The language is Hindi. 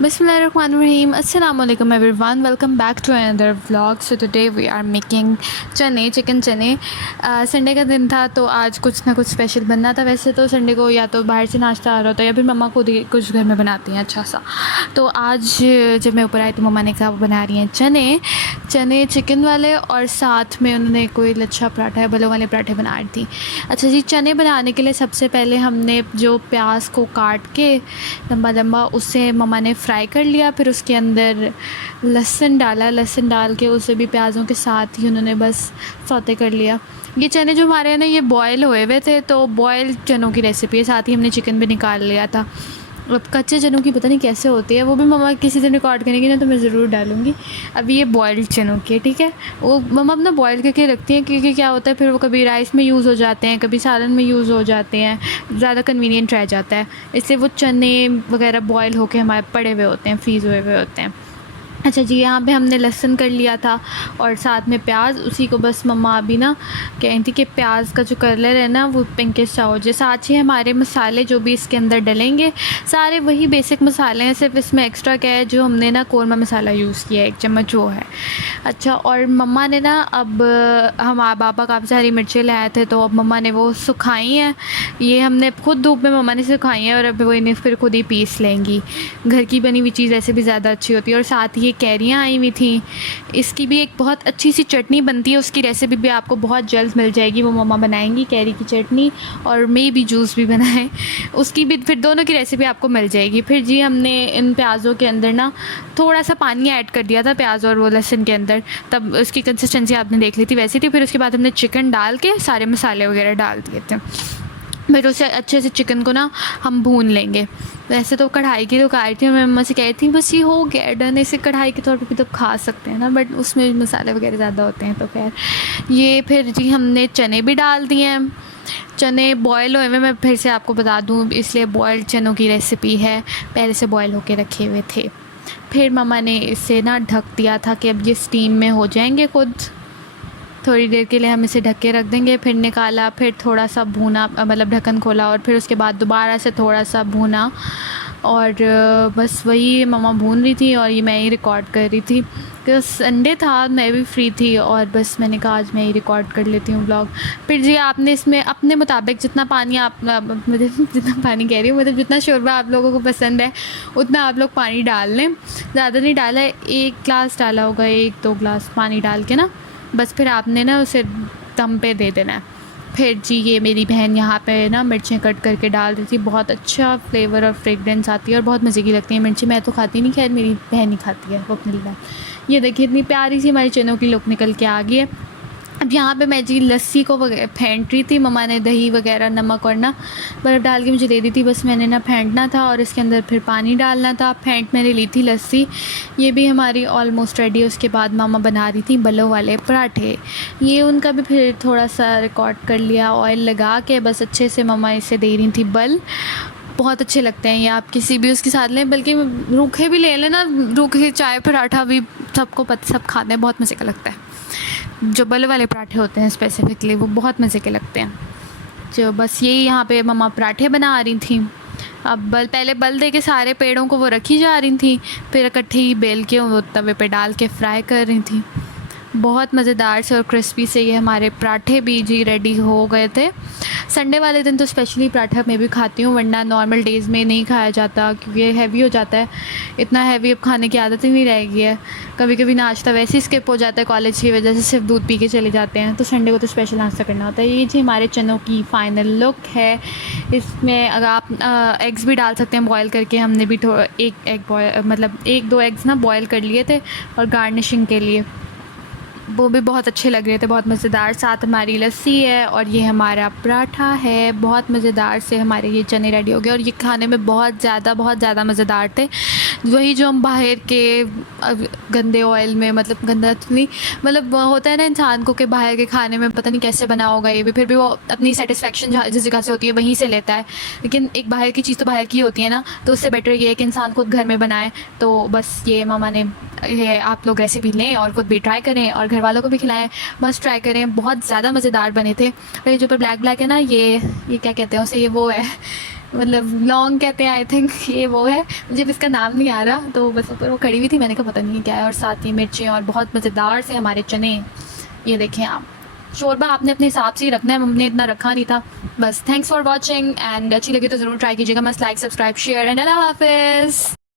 Bismillahirrahmanirrahim. Assalamualaikum everyone. Welcome back to another vlog. So today we are making chicken चने। संडे का दिन था तो आज कुछ ना कुछ स्पेशल बनना था। वैसे तो संडे को या तो बाहर से नाश्ता आ रहा होता है या फिर मम्मा खुद ही कुछ घर में बनाती हैं अच्छा सा। तो आज जब मैं ऊपर आई तो मम्मा ने कहा वो बना रही हैं चने चिकन वाले, और साथ में उन्होंने कोई लच्छा पराठा या बलों वाले पराठे बना रही थी। अच्छा जी, चने बनाने के लिए सबसे पहले हमने जो प्याज को काट के लंबा लंबा उसे मम्मा ने फ्राई कर लिया। फिर उसके अंदर लहसुन डाला, लहसुन डाल के उसे भी प्याज़ों के साथ ही उन्होंने बस सौते कर लिया। ये चने जो हमारे हैं ना ये बॉयल हुए हुए थे, तो बॉयल चनों की रेसिपी है। साथ ही हमने चिकन भी निकाल लिया था। अब कच्चे चनों की पता नहीं कैसे होती है, वो भी मम्मा किसी दिन रिकॉर्ड करेंगी ना तो मैं ज़रूर डालूँगी। अभी ये बॉयल्ड चनों की, ठीक है, वो मम्मा अपना बॉयल करके रखती हैं क्योंकि क्या होता है फिर वो कभी राइस में यूज़ हो जाते हैं, कभी सालन में यूज़ हो जाते हैं, ज़्यादा कन्वीनियंट रह जाता है। इसलिए वो चने वगैरह बॉयल होके हमारे पड़े हुए होते हैं, फ्रीज़ हुए हुए होते हैं। अच्छा जी, यहाँ पे हमने लहसुन कर लिया था और साथ में प्याज। उसी को बस मम्मा अभी ना कह रही थी कि प्याज का जो कलर है ना वो पिंकिश सा हो जाए। साथ ही हमारे मसाले जो भी इसके अंदर डलेंगे सारे वही बेसिक मसाले हैं, सिर्फ इसमें एक्स्ट्रा क्या है जो हमने ना कौरमा मसाला यूज़ किया है 1 चम्मच वो है। अच्छा, और मम्मा ने ना अब पापा काफ़ी सारी मिर्चें लाए थे तो अब मम्मा ने वो सुखाई हैं। ये हमने खुद धूप में मम्मा ने सुखाई हैं और अब वो इन्हें फिर खुद ही पीस लेंगी। घर की बनी हुई चीज़ ऐसे भी ज़्यादा अच्छी होती है। और साथ ही कैरियाँ आई हुई थी, इसकी भी एक बहुत अच्छी सी चटनी बनती है, उसकी रेसिपी भी आपको बहुत जल्द मिल जाएगी। वो मम्मा बनाएंगी कैरी की चटनी, और मे भी जूस भी बनाए, उसकी भी फिर दोनों की रेसिपी आपको मिल जाएगी। फिर जी हमने इन प्याज़ों के अंदर ना थोड़ा सा पानी ऐड कर दिया था, प्याज और वो लहसुन के अंदर, तब उसकी कंसिस्टेंसी आपने देख ली थी वैसी थी। फिर उसके बाद हमने चिकन डाल के सारे मसाले वगैरह डाल दिए थे। फिर उसे अच्छे से चिकन को ना हम भून लेंगे। वैसे तो कढ़ाई की तो कारी थी, मैं मम्मा से कह रही थी बस ये हो गया डन, इसे कढ़ाई के तौर पे भी तो खा सकते हैं ना, बट उसमें मसाले वगैरह ज़्यादा होते हैं। तो खैर ये फिर जी हमने चने भी डाल दिए हैं। चने बॉयल हुए हुए, मैं फिर से आपको बता दूँ इसलिए बॉयल्ड चनों की रेसिपी है, पहले से बॉयल होके रखे हुए थे। फिर मम्मा ने इसे ना ढक दिया था कि अब ये स्टीम में हो जाएंगे खुद। थोड़ी देर के लिए हम इसे ढक के रख देंगे। फिर निकाला, फिर थोड़ा सा भूना, मतलब ढक्कन खोला और फिर उसके बाद दोबारा से थोड़ा सा भूना। और बस वही मम्मा भून रही थी और ये मैं ही रिकॉर्ड कर रही थी क्योंकि संडे था, मैं भी फ्री थी और बस मैंने कहा आज मैं ही रिकॉर्ड कर लेती हूँ ब्लॉग। फिर जी आपने इसमें अपने मुताबिक जितना पानी आप मतलब जितना पानी कह रही हूँ, मतलब जितना शोरबा आप लोगों को पसंद है उतना आप लोग पानी डाल लें। ज़्यादा नहीं डाला है, 1 गिलास डाला होगा, 1-2 गिलास पानी डाल के ना बस फिर आपने ना उसे दम पे दे देना है। फिर जी ये मेरी बहन यहाँ पे ना मिर्चें कट करके डाल रही थी, बहुत अच्छा फ्लेवर और फ्रेगरेंस आती है और बहुत मज़े की लगती है मिर्ची। मैं तो खाती नहीं, खैर मेरी बहन ही खाती है, वो अपने लिए। ये देखिए इतनी प्यारी सी हमारी चनों की लुक निकल के आ गई है। अब यहाँ पे मैं जी लस्सी को फेंट रही थी, मम्मा ने दही वगैरह नमक और ना बर्फ़ डाल के मुझे दे दी थी, बस मैंने ना फेंटना था और इसके अंदर फिर पानी डालना था। फेंट मैंने ली थी लस्सी, ये भी हमारी ऑलमोस्ट रेडी है। उसके बाद मामा बना रही थी बलों वाले पराठे, ये उनका भी फिर थोड़ा सा रिकॉर्ड कर लिया। ऑयल लगा के बस अच्छे से मम्मा इसे दे रही थी बल, बहुत अच्छे लगते हैं ये, आप किसी भी उसके साथ लें, बल्कि रूखे भी ले लेना, रूखे चाय पराठा भी सब खाते हैं, बहुत मज़े का लगता है। जो बल वाले पराठे होते हैं स्पेसिफिकली वो बहुत मज़े के लगते हैं। जो बस यही यहाँ पे मम्मा पराठे बना रही थी। अब पहले बल दे के सारे पेड़ों को वो रखी जा रही थी, फिर इकट्ठे ही बेल के वो तवे पे डाल के फ्राई कर रही थी। बहुत मज़ेदार से और क्रिस्पी से ये हमारे पराठे भी जी रेडी हो गए थे। संडे वाले दिन तो स्पेशली पराठा मैं भी खाती हूँ, वरना नॉर्मल डेज़ में नहीं खाया जाता क्योंकि हैवी हो जाता है। इतना हैवी अब खाने की आदत ही नहीं रह गई है। कभी कभी नाश्ता वैसे ही स्किप हो जाता है कॉलेज की वजह से, सिर्फ दूध पी के चले जाते हैं, तो संडे को तो स्पेशल नाश्ता करना होता है। ये जी हमारे चनों की फ़ाइनल लुक है। इसमें अगर आप एग्स भी डाल सकते हैं बॉयल करके, हमने भी थोड़ा 1 एग बॉयल मतलब 1-2 एग्स ना बॉयल कर लिए थे और गार्निशिंग के लिए, वो भी बहुत अच्छे लग रहे थे, बहुत मज़ेदार। साथ हमारी लस्सी है और ये हमारा पराठा है। बहुत मज़ेदार से हमारे ये चने रेडी हो गए और ये खाने में बहुत ज़्यादा मज़ेदार थे। वही जो हम बाहर के गंदे ऑयल में, मतलब गंदा तो नहीं, मतलब होता है ना इंसान को कि बाहर के खाने में पता नहीं कैसे बना होगा ये भी, फिर भी वो अपनी सेटिस्फेक्शन जिस जगह से होती है वहीं से लेता है। लेकिन एक बाहर की चीज़ तो बाहर की होती है ना, तो उससे बेटर ये है कि इंसान खुद घर में बनाए। तो बस ये मामा ने ये आप लोग रेसिपी लें और खुद भी ट्राई करें और घर वालों को भी खिलाएं, मस्त ट्राई करें, बहुत ज़्यादा मज़ेदार बने थे। और ये जो पर ब्लैक है ना, ये क्या कहते हैं उसे, ये वो है मतलब लौंग कहते हैं आई थिंक, ये वो है, मुझे अब इसका नाम नहीं आ रहा। तो बस ऊपर वो खड़ी हुई थी, मैंने कहा पता नहीं क्या है, और साथ ही मिर्चें और बहुत मज़ेदार से हमारे चने। ये देखें आप, शोरबा आपने अपने हिसाब से ही रखना है, हमने इतना रखा नहीं था। बस थैंक्स फॉर वॉचिंग, एंड अच्छी लगी तो ज़रूर ट्राई कीजिएगा। Must like, subscribe, share, and अल्लाह हाफिज़।